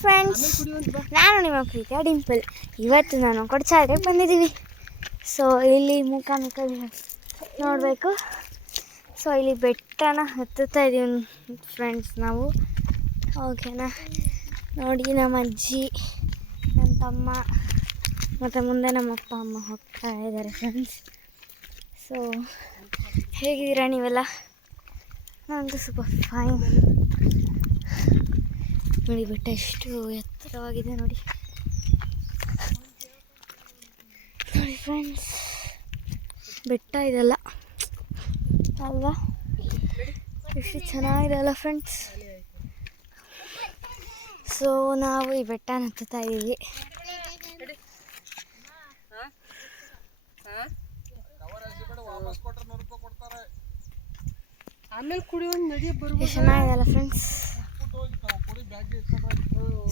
Friends, ನಾನು ನಿಮ್ಮ ಪ್ರೀತಿಯ ಡಿಂಪಲ್. ಇವತ್ತು ನಾನು ಕೊಡಚಾದ್ರಿಗೆ ಬಂದಿದ್ದೀವಿ. ಸೊ ಇಲ್ಲಿ ಮುಖ ನೋಡಬೇಕು. ಸೊ ಇಲ್ಲಿ ಬೆಟ್ಟನ ಹತ್ತುತ್ತಾ ಇದ್ದೀವಿ ಫ್ರೆಂಡ್ಸ್ ನಾವು. ಓಕೆನಾ, ನೋಡಿ ನಮ್ಮ ಅಜ್ಜಿ, ನನ್ನ ತಮ್ಮ ಮತ್ತು ಮುಂದೆ ನಮ್ಮ ಅಪ್ಪ ಅಮ್ಮ ಹೋಗ್ತಾ ಇದ್ದಾರೆ ಫ್ರೆಂಡ್ಸ್. ಸೊ ಹೇಗಿದ್ದೀರಾ ನೀವೆಲ್ಲ? ನನಗೂ ಸೂಪರ್ ಫೈನ್. ನೋಡಿ ಬೆಟ್ಟ ಎಷ್ಟು ಎತ್ತರವಾಗಿದೆ ನೋಡಿ ಫ್ರೆಂಡ್ಸ್. ಬೆಟ್ಟ ಇದೆಲ್ಲ ಅಲ್ವಾ, ಎಷ್ಟು ಚೆನ್ನಾಗಿದೆ ಅಲ್ಲ ಫ್ರೆಂಡ್ಸ್. ಸೊ ನಾವು ಈ ಬೆಟ್ಟನ ಹತ್ತುತ್ತಾ ಇದ್ದೀವಿ. ಎಷ್ಟು ಚೆನ್ನಾಗಿದೆ ಅಲ್ಲ ಫ್ರೆಂಡ್ಸ್,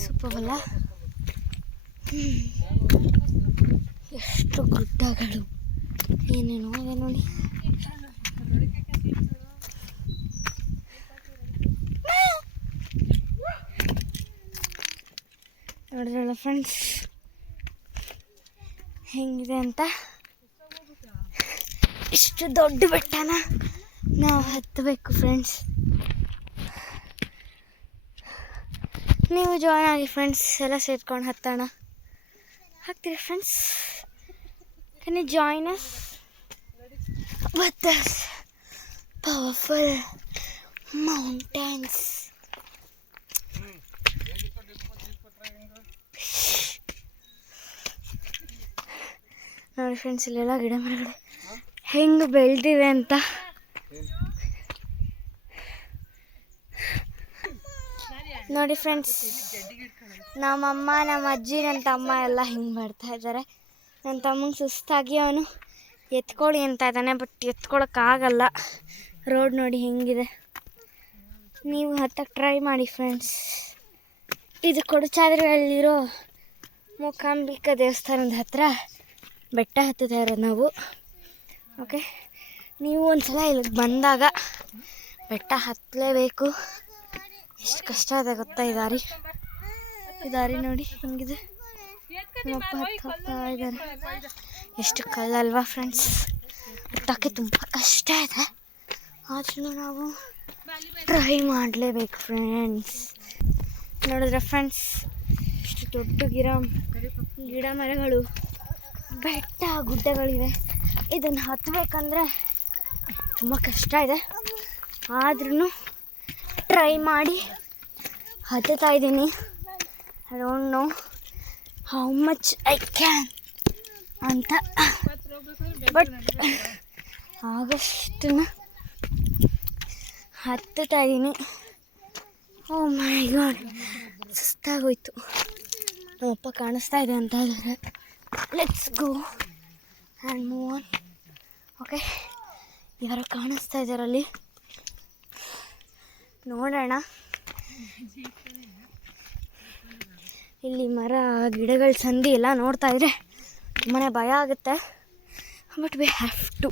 ಸೂಪರ್ ಅಲ್ಲ? ಎಷ್ಟು ಗುಡ್ಡಗಳು ಏನೇನೋ ಇದೆ ನೋಡಿ. ನೋಡಿದ್ರಲ್ಲ ಫ್ರೆಂಡ್ಸ್ ಹೆಂಗಿದೆ ಅಂತ. ಇಷ್ಟು ದೊಡ್ಡ ಬೆಟ್ಟನ ನಾವು ಹತ್ತಬೇಕು ಫ್ರೆಂಡ್ಸ್. ನೀವು ಜಾಯ್ನ್ ಆಗಿ ಫ್ರೆಂಡ್ಸ್, ಎಲ್ಲ ಸೇರ್ಕೊಂಡು ಹತ್ತೋಣ. ಹಾಕ್ತೀರಾ friends? Can you join us with this powerful mountains? ನೋಡಿ ಫ್ರೆಂಡ್ಸ್, ಇಲ್ಲೆಲ್ಲ ಗಿಡ ಮರಗಳು ಹೆಂಗೆ ಬೆಳೆದಿವೆ ಅಂತ. ನೋಡಿ ಫ್ರೆಂಡ್ಸ್, ನಮ್ಮಮ್ಮ, ನಮ್ಮ ಅಜ್ಜಿ, ನನ್ನ ತಮ್ಮ ಎಲ್ಲ ಹಿಂಗೆ ಮಾಡ್ತಾ ಇದ್ದಾರೆ. ನನ್ನ ತಮ್ಮಂಗೆ ಸುಸ್ತಾಗಿ ಅವನು ಎತ್ಕೊಳ್ಳಿ ಅಂತ ಇದ್ದಾನೆ, ಬಟ್ ಎತ್ಕೊಳಕ್ಕಾಗಲ್ಲ. ರೋಡ್ ನೋಡಿ ಹೆಂಗಿದೆ. ನೀವು ಹತ್ತಕ್ಕೆ ಟ್ರೈ ಮಾಡಿ ಫ್ರೆಂಡ್ಸ್. ಇದು ಕೊಡಚಾದ್ರಿಯಲ್ಲಿರೋ ಮೂಕಾಂಬಿಕಾ ದೇವಸ್ಥಾನದ ಹತ್ತಿರ ಬೆಟ್ಟ ಹತ್ತುತ್ತಾ ಇರೋದು ನಾವು. ಓಕೆ, ನೀವು ಒಂದ್ಸಲ ಇಲ್ಲಿಗೆ ಬಂದಾಗ ಬೆಟ್ಟ ಹತ್ತಲೇಬೇಕು. ಎಷ್ಟು ಕಷ್ಟ ಇದೆ ಗೊತ್ತಾ ಈ ದಾರಿ ನೋಡಿ ಹೆಂಗಿದೆ. ನಮ್ಮಪ್ಪ ಹೋಗ್ತಾ ಇದ್ದಾರೆ. ಎಷ್ಟು ಕಲ್ಲಲ್ವಾ ಫ್ರೆಂಡ್ಸ್, ಹತ್ತಕ್ಕೆ ತುಂಬ ಕಷ್ಟ ಇದೆ. ಆದ್ರೂ ನಾವು ಟ್ರೈ ಮಾಡಲೇಬೇಕು ಫ್ರೆಂಡ್ಸ್. ನೋಡಿದ್ರೆ ಫ್ರೆಂಡ್ಸ್, ಎಷ್ಟು ದೊಡ್ಡ ಗಿಡ ಮರಗಳು, ಬೆಟ್ಟ ಗುಡ್ಡಗಳಿವೆ. ಇದನ್ನು ಹತ್ತಬೇಕಂದ್ರೆ ತುಂಬ ಕಷ್ಟ ಇದೆ. ಆದ್ರೂ ಟ್ರೈ ಮಾಡಿ ಹತ್ತುತ್ತಾ ಇದ್ದೀನಿ. I don't know how much I can ಅಂತ, ಬಟ್ ಆಗಷ್ಟನ್ನ ಹತ್ತುತ್ತಾ ಇದ್ದೀನಿ. ಓ ಮೈ ಗಾಡ್, ಸುಸ್ತಾಗೋಯ್ತು. ನಮ್ಮಪ್ಪ ಕಾಣಿಸ್ತಾ ಇದೆ ಅಂತ ಇದ್ದಾರೆ. Let's go and move on. Okay, ಯಾರೋ ಕಾಣಿಸ್ತಾ ಇದ್ದಾರಲ್ಲಿ, ನೋಡೋಣ. ಇಲ್ಲಿ ಮರ ಗಿಡಗಳ ಸಂಧಿ ಎಲ್ಲ ನೋಡ್ತಾ ಇದ್ರೆ ತುಂಬಾ ಭಯ ಆಗುತ್ತೆ. But we have to.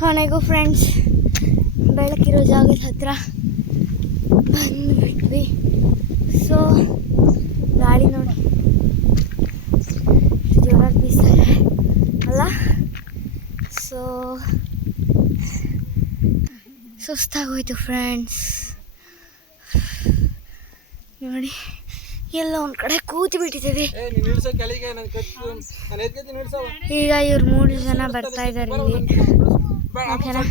ಕೊನೆಗೂ ಫ್ರೆಂಡ್ಸ್ ಬೆಳಕಿರೋ ಜಾಗದ ಹತ್ರ ಬಂದುಬಿಟ್ವಿ. ಸೊ ಗಾಳಿ ನೋಡಿ ಜೋರಾಗಿ ಬೀಸ್ತಾರೆ ಅಲ್ಲ. ಸೊ ಸುಸ್ತಾಗೋಯ್ತು ಫ್ರೆಂಡ್ಸ್. ನೋಡಿ ಎಲ್ಲ ಒಂದು ಕಡೆ ಕೂತು ಬಿಟ್ಟಿದ್ದೀವಿ. ಈಗ ಇವ್ರು 3 ಜನ ಬರ್ತಾ ಇದ್ದಾರೆ ಇಲ್ಲಿ. ಓಕೆನಾ?